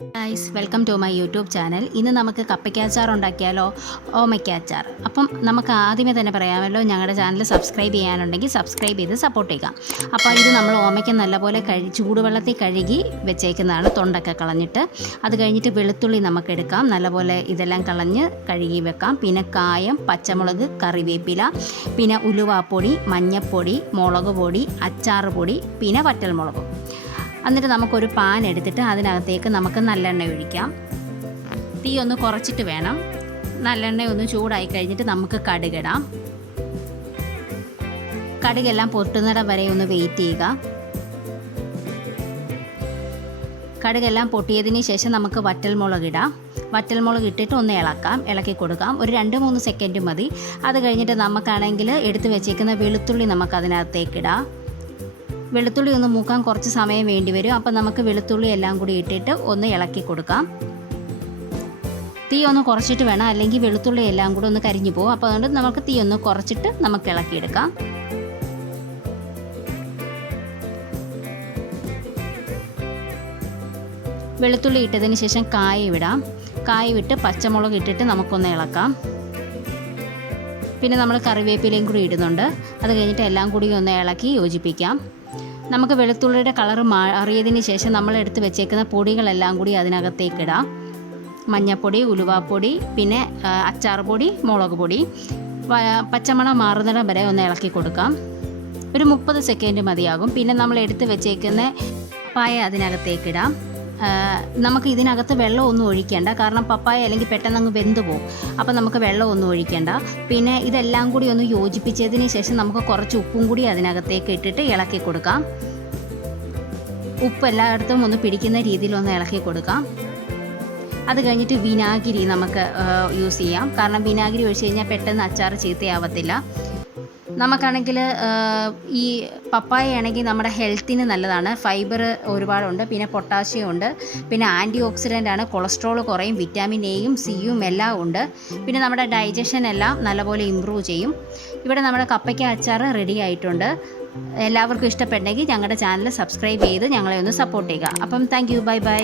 Guys welcome to my YouTube channel ഇന്ന് നമുക്ക് കപ്പയ്ക്കാച്ചാർ ഉണ്ടാക്കിയാലോ? ഓമയ്ക്കാച്ചാർ അപ്പം നമുക്ക് ആദ്യമേ തന്നെ പറയാമല്ലോ ഞങ്ങളുടെ ചാനൽ സബ്സ്ക്രൈബ് ചെയ്യാനുണ്ടെങ്കിൽ സബ്സ്ക്രൈബ് ചെയ്ത് സപ്പോർട്ട് ചെയ്യുക. അപ്പോൾ ഇത് നമ്മൾ ഓമയ്ക്ക് നല്ലപോലെ കഴി ചൂടുവെള്ളത്തിൽ കഴുകി വെച്ചേക്കുന്നതാണ് തൊണ്ടൊക്കെ കളഞ്ഞിട്ട്. അത് കഴിഞ്ഞിട്ട് വെളുത്തുള്ളി നമുക്ക് എടുക്കാം. നല്ലപോലെ ഇതെല്ലാം കളഞ്ഞ് കഴുകി വെക്കാം. പിന്നെ കായം പച്ചമുളക് കറിവേപ്പില പിന്നെ ഉലുവാപ്പൊടി മഞ്ഞൾപ്പൊടി മുളക് പൊടി അച്ചാർ പൊടി പിന്നെ വറ്റൽമുളകും. എന്നിട്ട് നമുക്കൊരു പാൻ എടുത്തിട്ട് അതിനകത്തേക്ക് നമുക്ക് നല്ലെണ്ണ ഒഴിക്കാം. തീ ഒന്ന് കുറച്ചിട്ട് വേണം. നല്ലെണ്ണ ഒന്ന് ചൂടായി കഴിഞ്ഞിട്ട് നമുക്ക് കടുകിടാം. കടുകെല്ലാം പൊട്ടുന്നിടം വരെ ഒന്ന് വെയിറ്റ് ചെയ്യുക. കടുകെല്ലാം പൊട്ടിയതിന് ശേഷം നമുക്ക് വറ്റൽമുളക് ഇടാം. വറ്റൽമുളക് ഇട്ടിട്ട് ഒന്ന് ഇളക്കാം. ഇളക്കി കൊടുക്കാം. ഒരു രണ്ട് മൂന്ന് സെക്കൻഡ് മതി. അത് കഴിഞ്ഞിട്ട് നമുക്കാണെങ്കിൽ എടുത്ത് വെച്ചേക്കുന്ന വെളുത്തുള്ളി നമുക്ക് അതിനകത്തേക്ക് ഇടാം. വെളുത്തുള്ളി ഒന്ന് മൂക്കാൻ കുറച്ച് സമയം വേണ്ടി വരും. അപ്പം നമുക്ക് വെളുത്തുള്ളി എല്ലാം കൂടി ഇട്ടിട്ട് ഒന്ന് ഇളക്കി കൊടുക്കാം. തീ ഒന്ന് കുറച്ചിട്ട് വേണം. അല്ലെങ്കിൽ വെളുത്തുള്ളി എല്ലാം കൂടി ഒന്ന് കരിഞ്ഞു പോകും. അപ്പോൾ അതുകൊണ്ട് നമുക്ക് തീ ഒന്ന് കുറച്ചിട്ട് നമുക്ക് ഇളക്കിയെടുക്കാം. വെളുത്തുള്ളി ഇട്ടതിന് ശേഷം കായ വിടാം കായ വിട്ട് പച്ചമുളക് ഇട്ടിട്ട് നമുക്കൊന്ന് ഇളക്കാം. പിന്നെ നമ്മൾ കറിവേപ്പിലയും കൂടി ഇടുന്നുണ്ട്. അത് കഴിഞ്ഞിട്ട് എല്ലാം കൂടി ഒന്ന് ഇളക്കി യോജിപ്പിക്കാം. നമുക്ക് വെളുത്തുള്ളിയുടെ കളർ മാറിയതിന് ശേഷം നമ്മൾ എടുത്ത് വെച്ചേക്കുന്ന പൊടികളെല്ലാം കൂടി അതിനകത്തേക്ക് ഇടാം. മഞ്ഞപ്പൊടി ഉലുവാപ്പൊടി പിന്നെ അച്ചാർ പൊടി മുളക് പൊടി. പച്ചമണം മാറുന്നിടം വരെ ഒന്ന് ഇളക്കി കൊടുക്കാം. ഒരു മുപ്പത് സെക്കൻഡ് മതിയാകും. പിന്നെ നമ്മൾ എടുത്ത് വെച്ചേക്കുന്ന പായ അതിനകത്തേക്ക് ഇടാം. നമുക്ക് ഇതിനകത്ത് വെള്ളം ഒന്നും ഒഴിക്കേണ്ട. കാരണം പപ്പായ അല്ലെങ്കിൽ പെട്ടെന്ന് അങ്ങ് വെന്ത് പോകും അപ്പോൾ നമുക്ക് വെള്ളം ഒന്നും ഒഴിക്കേണ്ട. പിന്നെ ഇതെല്ലാം കൂടി ഒന്ന് യോജിപ്പിച്ചതിന് ശേഷം നമുക്ക് കുറച്ച് ഉപ്പും കൂടി അതിനകത്തേക്ക് ഇട്ടിട്ട് ഇളക്കി കൊടുക്കാം. ഉപ്പ് എല്ലായിടത്തും ഒന്ന് പിടിക്കുന്ന രീതിയിൽ ഒന്ന് ഇളക്കി കൊടുക്കാം. അത് കഴിഞ്ഞിട്ട് വിനാഗിരി നമുക്ക് യൂസ് ചെയ്യാം. കാരണം വിനാഗിരി ഒഴിച്ച് കഴിഞ്ഞാൽ പെട്ടെന്ന് അച്ചാർ ചീത്തയാവത്തില്ല. നമുക്കാണെങ്കിൽ ഈ പപ്പായ ആണെങ്കിൽ നമ്മുടെ ഹെൽത്തിന് നല്ലതാണ്. ഫൈബർ ഒരുപാടുണ്ട് പിന്നെ പൊട്ടാഷ്യം ഉണ്ട് പിന്നെ ആന്റി ഓക്സിഡന്റ് ആണ് കൊളസ്ട്രോൾ കുറയും വിറ്റാമിൻ എയും സിയും എല്ലാം ഉണ്ട്. പിന്നെ നമ്മുടെ ഡൈജഷൻ എല്ലാം നല്ലപോലെ ഇമ്പ്രൂവ് ചെയ്യും. ഇവിടെ നമ്മുടെ കപ്പയ്ക്ക അച്ചാർ റെഡി ആയിട്ടുണ്ട്. എല്ലാവർക്കും ഇഷ്ടപ്പെട്ടെങ്കിൽ ഞങ്ങളുടെ ചാനൽ സബ്സ്ക്രൈബ് ചെയ്ത് ഞങ്ങളെ ഒന്ന് സപ്പോർട്ട് ചെയ്യുക. അപ്പം താങ്ക് യു ബൈ ബൈ.